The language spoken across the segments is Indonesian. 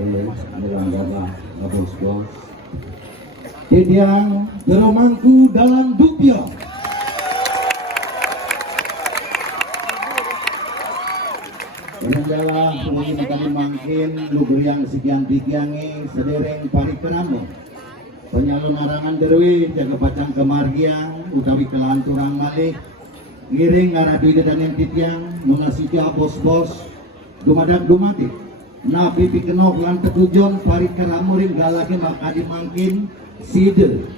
adalah bos-bos Tidiang Jeromangku dalam Dupio. Penanggalah mungkin kami mangkin lugur yang sekian tikiangi sedereng parikramo penyalon arangan derwi jaga pacang kemargiang utawi kelanturang malih ngiring ngaradu ide dan yang titiang munasija bos-bos dumadak dumati napi pikenok lan tetujon parikramo ring galake makadi mangkin side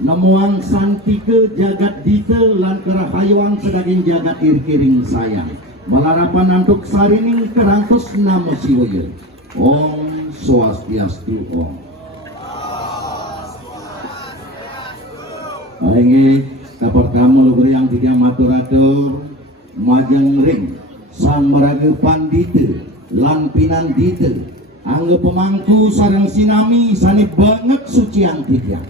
nemuang santike jagat dite lan kerahayuan sedaging jagat irkiring sayang malarapan antuk sarining kerantos namo siwaya Om Swastiastu Om. Aingit kabar kamu lugur yang tidak maturatur majeng ring sang meraga pandite lan pinandite angge pemangku sareng sinami sani banget sucian titiang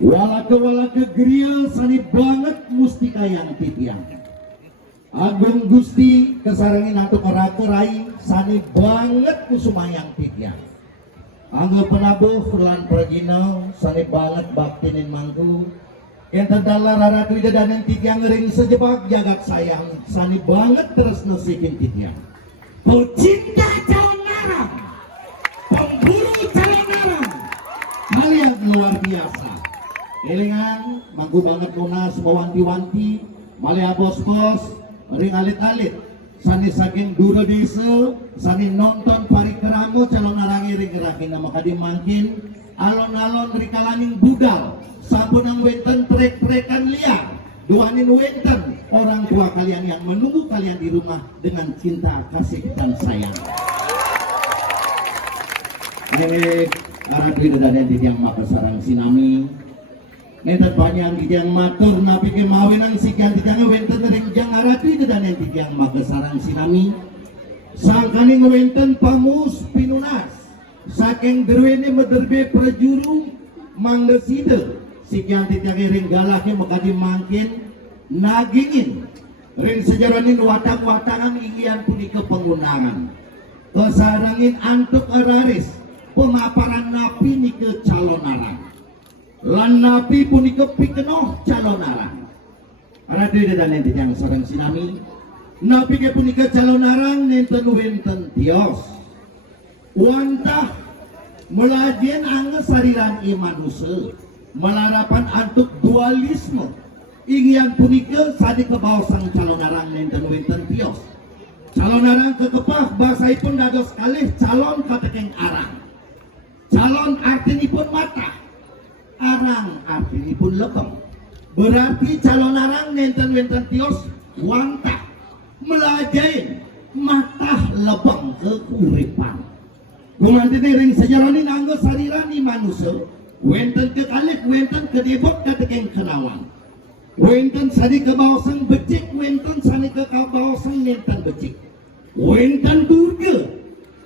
walake griya sani banget mustika yang titiang Agung Gusti kesarangin atuk rai sani banget kusumayang titiang angge penabuh lan pragino sani banget baktinin mangku enten dalar raratu ida dan titiang ring sejebak jagat sayang sani banget terus nasikin titiang pecinta calon narang pemburu calon narang hal yang luar biasa elingan mangku banget lunas mewanti-wanti malia bos-bos ring alit-alit sani saking dura desa sani nonton parikramo calon narangi ring gerakina makadi mangkin alon-alon rikalaning budal sampun ang wenten trek-trekan liar duanin wenten orang tua kalian yang menunggu kalian di rumah dengan cinta kasih dan sayang ini aradu dan yang tiang maka sarang sinami neta banyak tiang matur napi kemawinan sikian tiang wenten rengjang aradu dan yang tiang maka sarang sinami sangkaning wenten pamus pinunas saking derwene mederbe prajuru mangdeside sikian tiang ring galake makadi mangkin nagingin ring sejaranin watang-watangan inggian punika pengundangan kesarangin antuk araris pemaparan napi nike calon arang lan napi punika pikenoh calon arang aradu dan enti yang sareng sinami napi ke punika calon arang nenten wenten tios wantah melajien angge sariran imanusa melarapan antuk dualisme ingin punika sadi kebawa sang calon arang nenten wenten tios calon arang kekepah bahasaipun dados kalih calon katekeng arang calon artinipun mata arang artinipun lepeng berarti calon arang nenten wenten tios wantah melajain mata lepeng keuripan kumantini ring sejarani nanggo sarirani manusia wenten kekalih wenten kedebok katekeng kenawan wenten sadi kebawasang becik wenten sadi kebawasang nenten becik wenten durga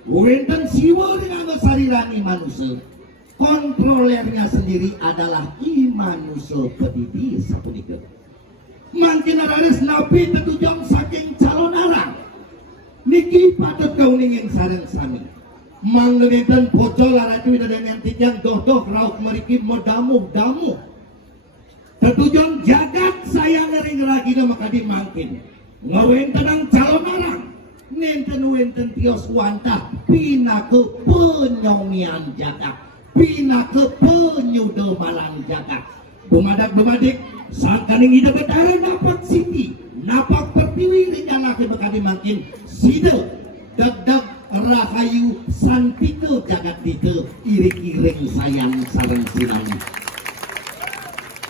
wenten siwa dengan sarirani manusia kontrolernya sendiri adalah imanusia kedidi sapunika mangkin araris napi tetujang saking calon arang niki patut kauningin sareng sami manggenitan pocol aratu dan yang tiang doh rauk meriki modamu tetujang jagat saya ngering lagi maka dimangkin ngawenten ang calon arang nenten tios wantah pina ke penyongian jagat pina ke penyude malang jagat dumadak sangkaning ida betara napak siti napak pertiwi ringan laki bekadi makin sida dedak rahayu santike jagat dite iring-iring sayang sareng sinami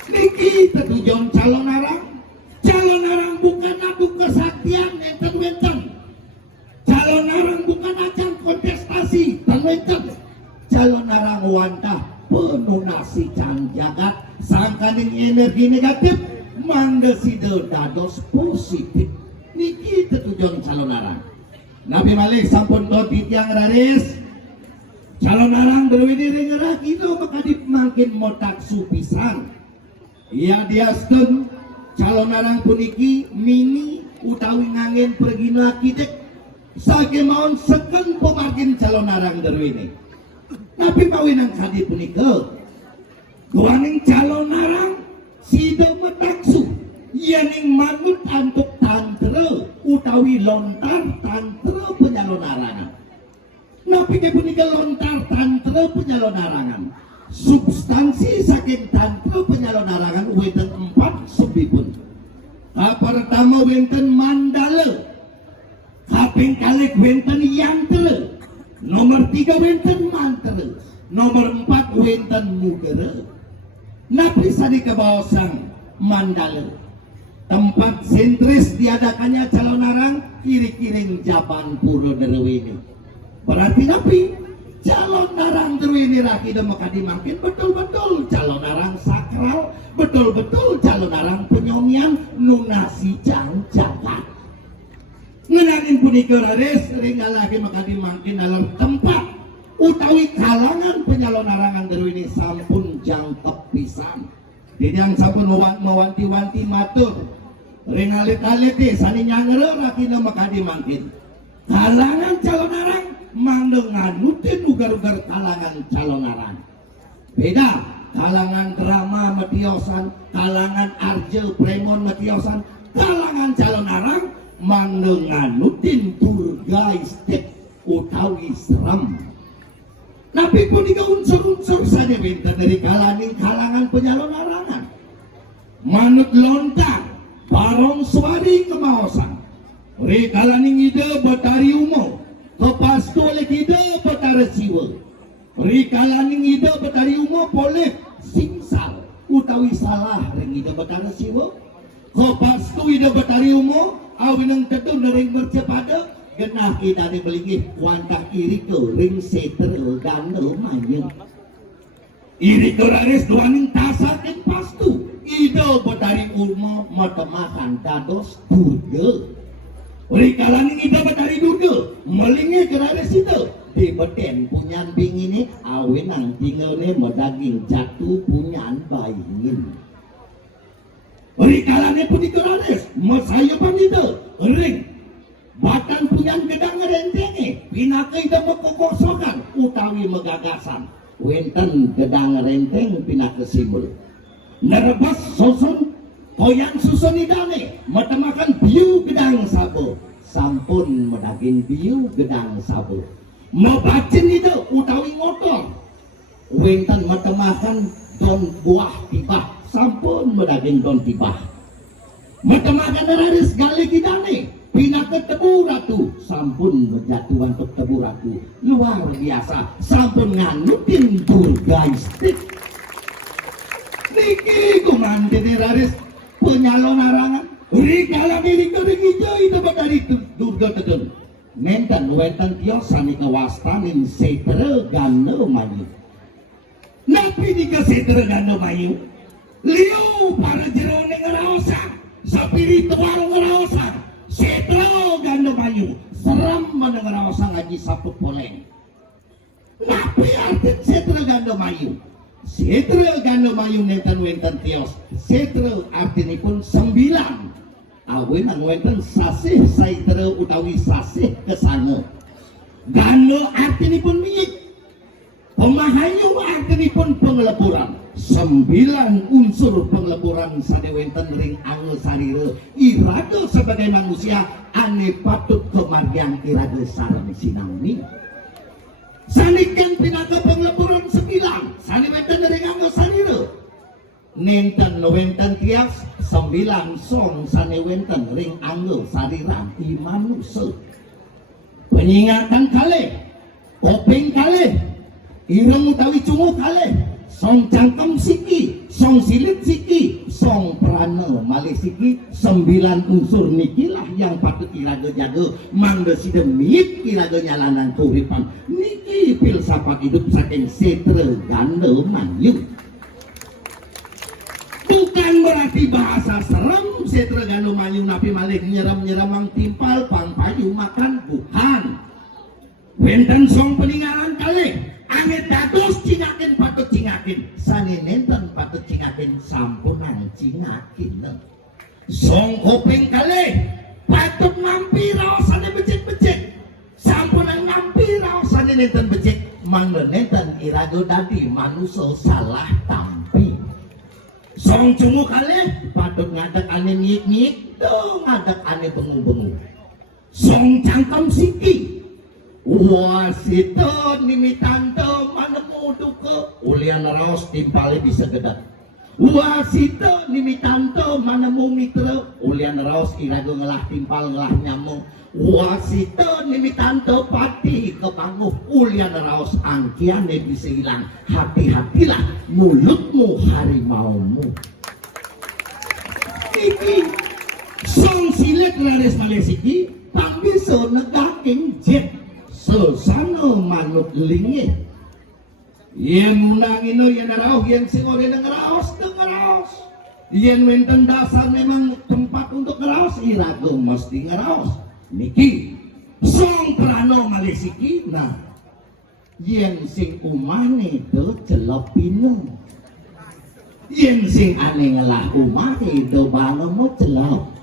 niki tetujon calon arang bukan adu kesaktian enten wenten calon arang bukan acan kontestasi ten calon arang wantah penunasi can jagat sangkaning energi negatif manggeside dados positif niki tetujon calon arang Nabi Malik sampun toti tiang raris calon arang berwini ringerah itu makadip makin motak supisan ia diastun calon arang puniki mini utawi ngangen pergi laki dek sakemawon seken pemargin calon narang derwini. Nabi mawinang kadi punika guaning calon narang sida metaksu yening manut antuk tantra utawi lontar tantra penyalon narangan. Nabi punika lontar tantra penyalon narangan. Substansi saking tantra penyalon narangan wonten 4 sebipun. Pertama wonten mandala, kaping kalih wonten yantra, nomor 3 wonten mantra, nomor 4 wonten mugera. Nabi sadi kabaosang mandala, tempat sentris diadakannya calon narang kiri-kiring Jaban Puro Derwini. Berarti Nabi calon narang derwini rakida makadi makin betul-betul calon narang sakral, betul-betul calon narang penyomian nunasi jang jagat. Ngenangin punika raris ringgal lagi makadi makin dalam tempat utawi kalangan penyalon narangan derwini sampun jangkep pisan. Jadi yang sampun mewanti-wanti matur ringalit-aliti sani nyangere rakida makadi makin kalangan calon narang mandenganutin ugar-ugar kalangan calon narang. Beda kalangan drama matiosan, kalangan arje premon matiosan, kalangan calon narang mandenganutin turgaistek utawi seram. Nabi pun tiga unsur-unsur saja bintar dari kalangan penyalon narangan. Manut lontang, barong suari kemaosan. Rekalaning ide batari umo, kepastu oleh ide batara siwa. Rekalaning ide batari umo boleh singsal, utawi salah ring ide batara siwa. Kepastu ide batari umo, awinang tetu nering bercepada. Genah kita dibeli kuantah iri ke ring seter ganda mayang. Iri ke raris duaning tasakin pastu. Ida batari ulma matemakan dados duda. Rikalaning ida batari duda melingi ke raris itu. Di beten punyan bing ini awin ang tinggalnya medaging jatuh punyan bayingin. Rikalannya pun di ke raris masayapan itu ring. Bahkan punya gedang rentenge pinakai dan mengkokosongan utawi megagasan wenten gedang renteng pinaka simbol nerebas susun koyang susun idane matemakan biu gedang sabo sampun medaging biu gedang sabo mebacin itu utawi ngotor wenten matemakan don buah tibah sampun medaging don tibah matemakan raris gali idane pinaka tebu ratu sampun berjatuhan untuk tebu ratu luar biasa sampun nganutin turgaistik niki kumandini raris penyalon narangan rikala mirika rikijo itu dari durga tetun nenten wenten tiosani kawastanin setere gano mayu napi nika setere gano mayu liu para jerone ngeraosa spiritual ngeraosa setro ganda mayu seram mendengar awasang ngaji saput poleng. Napi arti setro ganda mayu. Setro ganda mayu nenten wenten tios. Setro artinya pun 9. Awin ang wenten sasih saitro utawi sasih kesana. Ganda artinya pun miik. Pemahayu artinya pun pengelepuran. 9 unsur pengleburan sadewenten ring angel sarire irade sebagai manusia ane patut kemargian irade sareng sinambi sanikan pinaka pengleburan 9 sadewenten ring angel sarire nenten wenten tias 9 song sadewenten ring angel sariran imanuse penyingatan kalih koping kalih ireng utawi cungu kalih song cangkem siki, song silit siki, song prana malih siki 9 unsur nikilah yang patut iraga jaga mangga sidemit iraga nyalanan keuripan niki filsafat hidup saking setre ganda mayu bukan berarti bahasa serem setre ganda mayu napi malih nyeram-nyeram mang timpal pangpayu makan bukan wenten song peninggalan kalih ane dados cingakin patut cingakin sani nenten patut cingakin sampunan cingakin song kopeng kalih patut mampi raosane becek-becek mangenetan irago dadi manusia salah tampi song cungu kali patut ngadak ane nyik-nyik dong ngadak ane bengu-bengu song cangkem siki wasito nimitanto manemu duke ulian raos timpale bisa gedak wasito nimitanto manemu mitra ulian raos irago ngelah timpal ngelah nyamuk wasito nimitanto pati kepanguh ulian raos angkiane bisa hilang hati-hatilah mulutmu harimaumu iki song silet laris malesiki pambiso negaking jet sesano manut linge yen munangino yen raos yen singore ngeraos ngeraos yen wenten dasar memang tempat untuk ngeraos irago mesti ngeraos niki song prano malesiki nah yen sing umane do celopino yen sing ane ngelah umane do banomo celop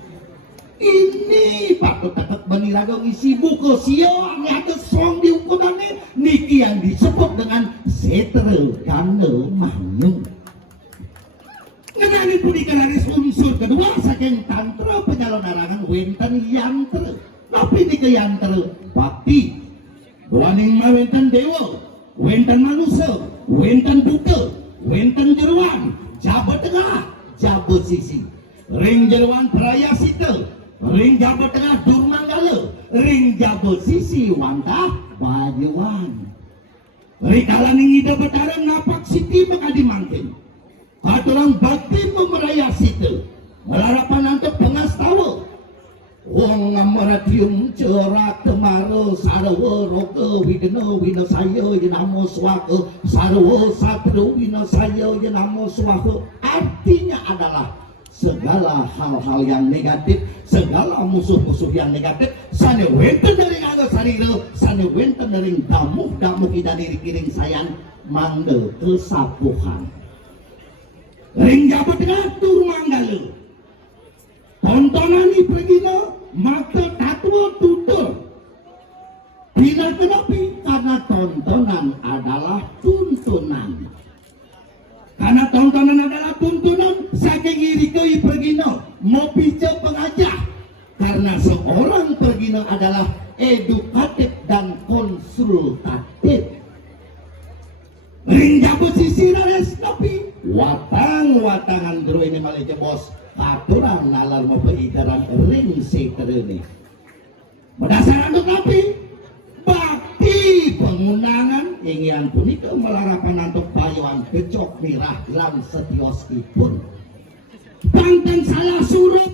ini patut takut benirago isi buku sio ane ada song diukurannya niki yang disebut dengan setre kane manu ngenani punika laris unsur kedua saking tantra penyalonarangan wenten yantra tapi di keyantra bakti berani mawenten dewa wenten manusia wenten duka wenten jeruan jabat tengah jabat sisi ring jeruan peraya sita ring jabat tengah durmanggala ring jabat sisi wantah bajuan rikalan yang ida betaran napak siti mengadi mangkin katurang bakti pemeraya sita melarapan untuk pengastawa wong ngamaratium cerak temaro sarwa roga widena wina saya yenamo swaka sarwa satru wina saya yenamo swaka artinya adalah segala hal-hal yang negatif segala musuh-musuh yang negatif sane wenten dari nganggo sarira sane wenten dari damuh-damuh ida diri kiring sayan mangga kesapuhan ring jabat ngatur manggala tontonan ini pergina maka tatwa tutur bila kenapa karena tontonan adalah tuntunan karena tontonan adalah tuntunan saking irikoi pergina mau pica pengajah karena seorang pergina adalah edukatif dan konsultatif ring jabat sisi rares tapi watang-watangan dulu ini malah bos aturan nalar memperindaran ring seterene berdasarkan untuk napi bakti pengundangan ingin punika melarapan untuk bayuan kecok mirah lan setioskipun pantang salah surut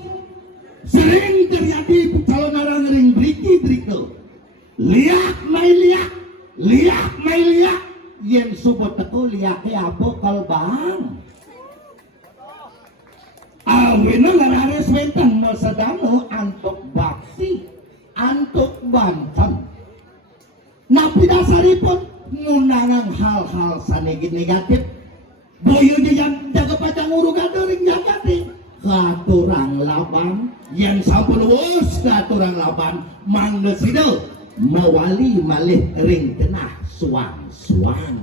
sering terjadi calon ring beriki-beriki liak mai liak yang subut teko liaknya apa kalbang awena ngarares wenten masadano antuk bakti antuk banten napi dasaripun ngunangan hal-hal sanegi negatif boyo jaga pacang uru gadoring jagati katurang laban yang sampun wus katurang laban manggesida mewali malih ring tenah suang-suang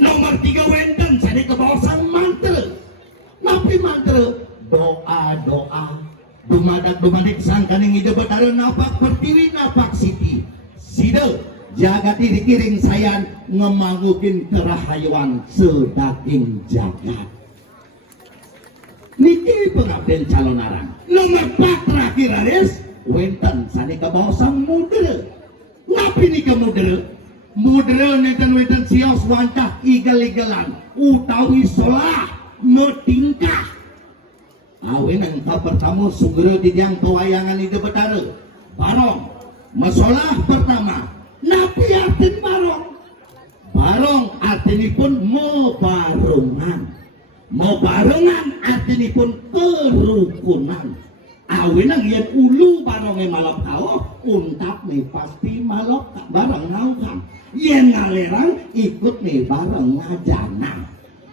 nomor 3 wenten sani kebawasan mantra napi mantra doa dumadak sangkaning ide betaran napak pertiwi napak siti sida jagati dikiring sayan ngemangukin kerahayuan sedaging jagat niki pengabden calon arang nomor 4 terakhir ares wenten sani kebawasan mudera napi nika mudera nenten wenten sios wantah igel-igelan utawi solah metingkah awin yang pertama sugera di yang pewayangan ide betara barong masalah pertama napi artin barong artinipun mebarengan artinipun kerukunan awin yang ulu barongnya malap kawah untap nih pasti malap bareng ngaukan yen ngalerang ikut nih bareng ngajanang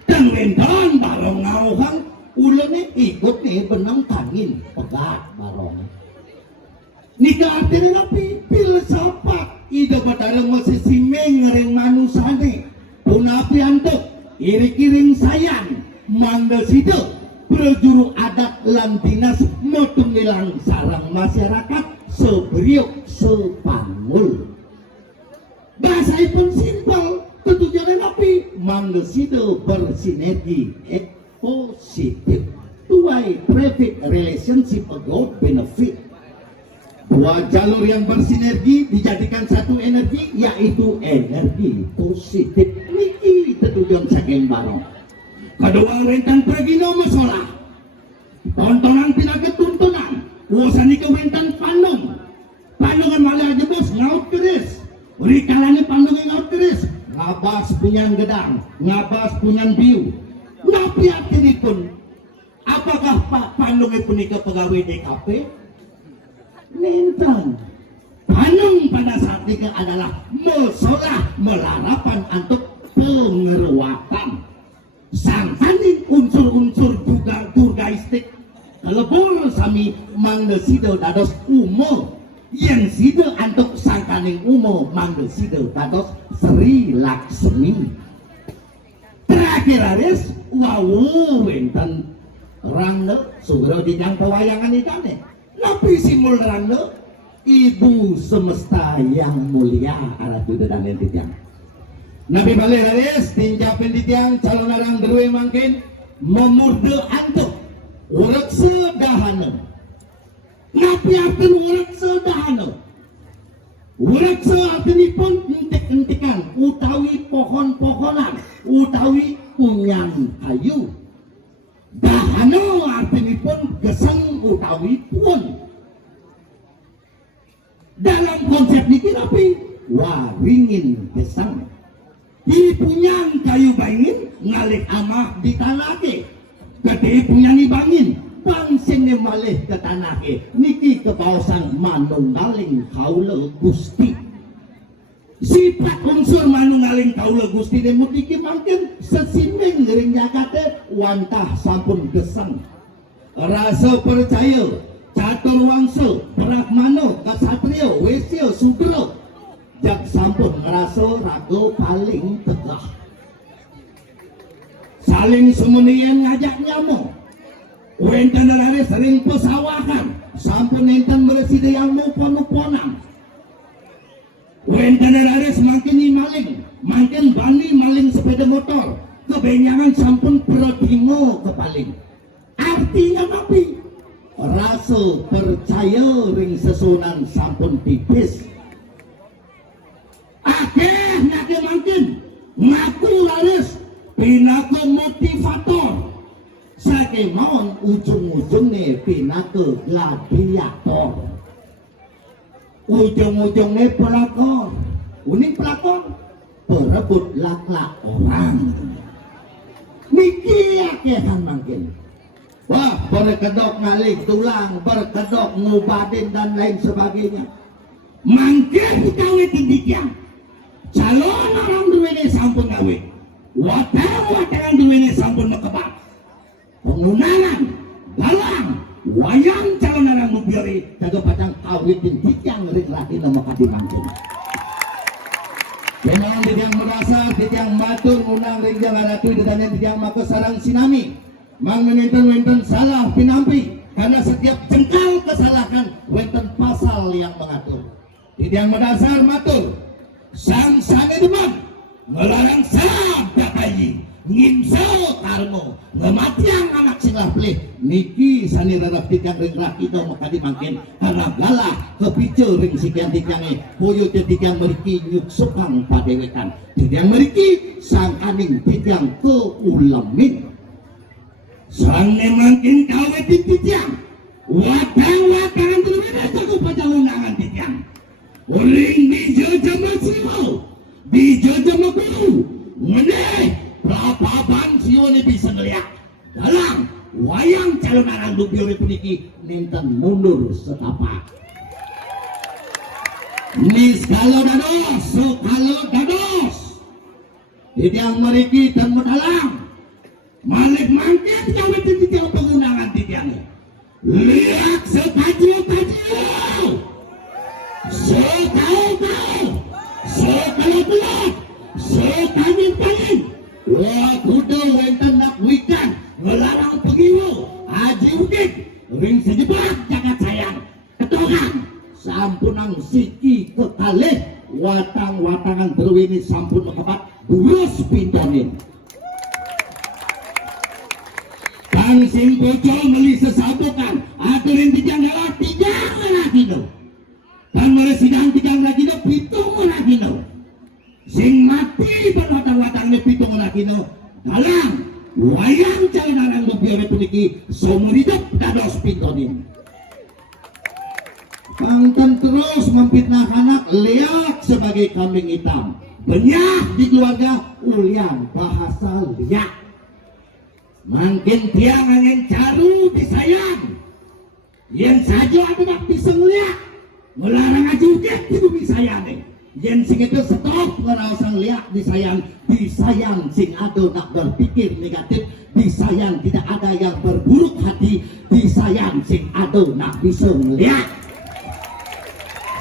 dan wendon barong ngauhang ulene ikut nih benang tangin pegat barong nika artinya napi filsafat ida badareng masih simeng ngereng Kiri-kiring sayang mangga sido berjuru adat lan dinas motungilang sarang masyarakat seberiuk sepangul. Bahasanya simpel, tujuannya tapi mangga sido bersinergi positif. Tuai traffic relationship about benefit. Dua jalur yang bersinergi dijadikan satu energi, yaitu energi positif. Niki tujuan saking barong. Kedua wentan pregino masalah. Tontonan pinaget tuntunan. Usaha nika wentan pandung. Pandungan malah aja bos ngaut keris. Rikalane pandungnya ngaut keris. Ngabas punyan gedang, ngabas punyan biu. Napi arti pun. Apakah Pak Pandungnya punika pegawai DKP? Nentang. Pandung pada saat itu adalah masalah melarapan untuk pengeruatan. Sang kaning unsur-unsur juga turgaistik kelebur sami mangga sido dados umo yang sido antuk sang kaning umo mangga sido dados Sri Laksmi. Terakhir aris wawu wenten rangga sugro dijang pewayangan ikane napi simbol rangga ibu semesta yang mulia aratu dan titiang nabi balik haris tinjapin titiang calon arang derwe mangkin memurde antuk urek sedahana napi artin urek sedahana urek seartinipun entik-entikan utawi pohon-pohonan utawi punyan kayu. Dahano artinipun gesang utawi pun. Dalam konsep niki tapi waringin gesang. Dipunyang kayu bangin ngalih amah di tanake. Gede punyang ibangin pangsine malih ke tanake. Niki kebawasan manunggaling kaula Gusti. Sifat unsur manunggaling kaula Gusti ne mutiki mangkin sesimeng ring jagate wantah sampun gesang. Rasa percaya catur wangsa brahmana kasatrio wesya sudra jak sampun ngerasa raga paling tegah. Saling semunian ngajak nyamo. Wenten dalare sering pesawahan sampun enten bereside yang nupon-nuponan. Wenten dalare semakin maling, makin bani maling sepeda motor. Kebenyangan sampun prodimo kepaling. Artinya napi rasa percaya ring sesunan sampun tipis. Akeh nake makin ngaku laris pinaka motivator. Sake mawon ujung-ujungnya pinaka gladiator. Ujung-ujungnya pelakon. Unik pelakon perebut lak-lak orang. Niki akehan makin. Wah, berkedok ngalik tulang, berkedok ngubadin dan lain sebagainya. Mangkin kawit tindikian. Calon orang duwene sampun kawit. Watang-watangan duwene sampun mekebak. Pengunangan, galang, wayang calon orang mubiori. Jaga pacang kawit tindikian ring lagi nama kadimangkin. Dengan yang merasa, yang matur ngundang ring jangan ratu dan yang maka sarang sinami. Mang wenten salah pinampi karena setiap jengkal kesalahan wenten pasal yang mengatur. Yang mendasar matur sang sane deman ngelarang sabda kayi ngimso karmo ngematiang anak sing lapleh niki sani rarap titiang ring rakito makadi mangkin karena galah kepice ring sikian titiange boyo titiang meriki nyuksukang padewekan titiang meriki sang aning titiang keulemin. Sang nemangkin kawet titiang watang-watangan terwena cukup pada undangan titiang uring dijojo masimo dijojo maku meneh prapaban sione bisa ngeliat dalam wayang calon arang dubiori puniki nenten mundur setapak nis kalau dados so kalau dados titiang meriki dan medalang Malik mangkin kawit titiang pengundangan titiangnya. Lihat sekaju-kaju, sekau-kau, sekau-belat, sekangin-tangin. Wah, dapat durus pintonin. Kang sing bojo meli sesabukan aturin tigang galak tigang lagi no. Kang meli sidang tigang lagi no pitung lagi no. Sing mati berwatang-watangnya pitung lagi no. Dalam wayang cai narang mobil puniki seumur hidup dados pintonin. Pangten terus memfitnah anak liak sebagai kambing hitam. Banyak di keluarga ulian bahasa liak. Makin tiang angin caru disayang. Yang saja ada nak bisa ngeliat. Melarang aja uget itu disayang. Yang sing itu stop ngerasang liak disayang. Disayang sing ada nak berpikir negatif. Disayang tidak ada yang berburuk hati. Disayang sing ada nak bisa ngeliat.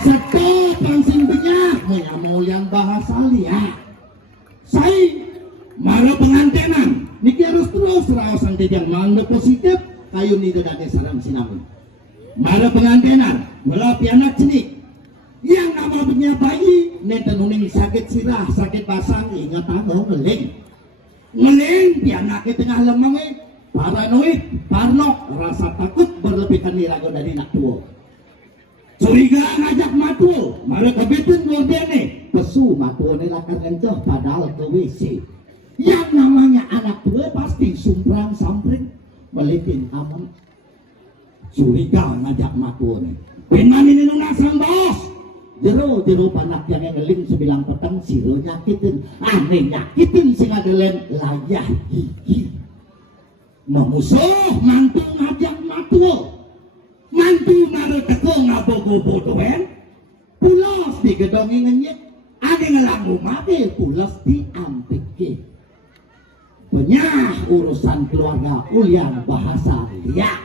Stop yang sing banyak menyamulian bahasa liak. Saya malah pengantenan. Niki harus terus rawasan yang mangga positif kayu ni dadane sarang sinami. Malah pengantenan melalui anak cenik yang nama punya bayi nenten uning sakit sirah sakit pasang ingat tanggung ngeling pianaknya tengah lemang paranoid parno rasa takut berlebihan nirago dari nak tua curiga ngajak matu malah kebetulan ngordene pesu matu ini lakar encoh padahal ke WC. Yang namanya anak tua pasti sumprang sampring melipin aman curiga ngajak matu nih benar ini nunasang bos jero panak yang ngeling sebilang petang siro nyakitin aneh nyakitin sing adelen layah gigi memusuh mantu ngajak matu mantu naruh teko ngabogo bodohen pulos digedongi ngenyek ada ngelambu mati pulos diampiki. Banyak urusan keluarga ulian bahasa liak.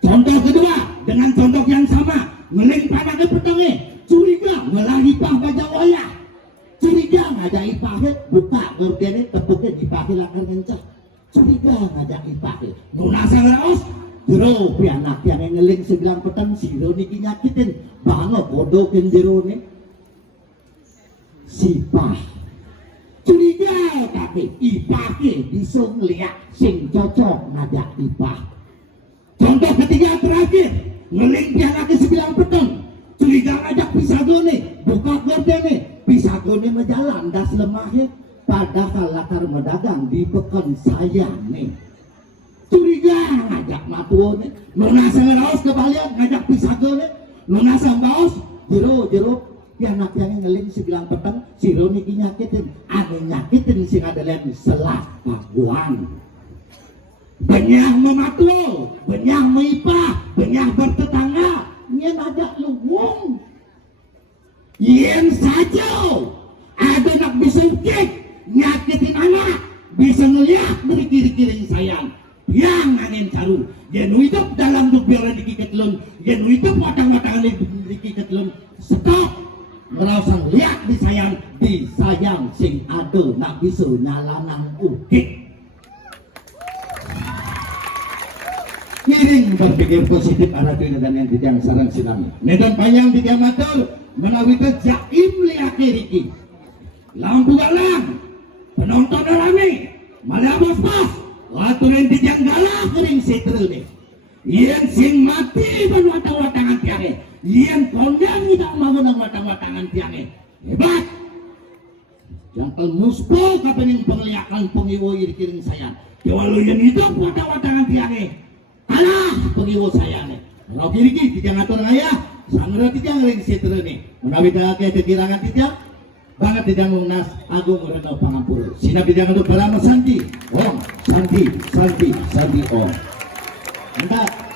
Contoh kedua dengan contoh yang sama ngeling panaknya petangnya curiga ngelahipah baca wayah curiga ngajak ipahnya buka ngordene tepuknya dipahnya lakar ngencah curiga ngajak ipahnya nunasang raos jero pianak yang ngeling sebilang petang siro niki nyakitin banget bodohin jero nih sipah curiga tapi ipahnya bisa ngeliat sing cocok ngajak ipah. Contoh ketiga terakhir ngeling pianaknya sebilang petang curiga ngajak pisagone buka gordene pisagone menjalan das lemahnya padahal lakar medagang di pekan saya nih curiga ngajak matuone nunasang raos kebalian ngajak pisagone nunasang baos jero pianak yang ngeling sebilang petang siro niki nyakitin aneh nyakitin sing adelen selah paguan banyak mematuo banyak meipah banyak bertetangga nyen ajak luwung yen saja ada nak bisa ukit nyakitin anak bisa ngeliat dari kiri-kiri sayang yang angin caru yen hidup dalam dubiara dikiketlun yen hidup watang-watangan dikiketlun stop merasang lihat disayang sing ado nak bisa nyalanan ukit ngiring berpikir positif arah dunia dan yang dijang sarang sinami medan panjang di matur menawi ke jaim liake riki lampu galang penonton alami malah bos laturin dijang galah kering setre nih yen sing mati berwatang-watangan tiare yen kondang tidak mau nang watang-watangan tiare hebat jangkal muspo kapening pengliakan pengiwo irikiring saya kewalu yen hidup watang-watangan tiare alah pengiwo saya nih roki riki tidak ngatur ngaya sangra tidak ngering setre nih menawi kakek kekirangan tidak banget tidak mengnas agung reno pangampur sina tidak untuk barama santi om santi om entah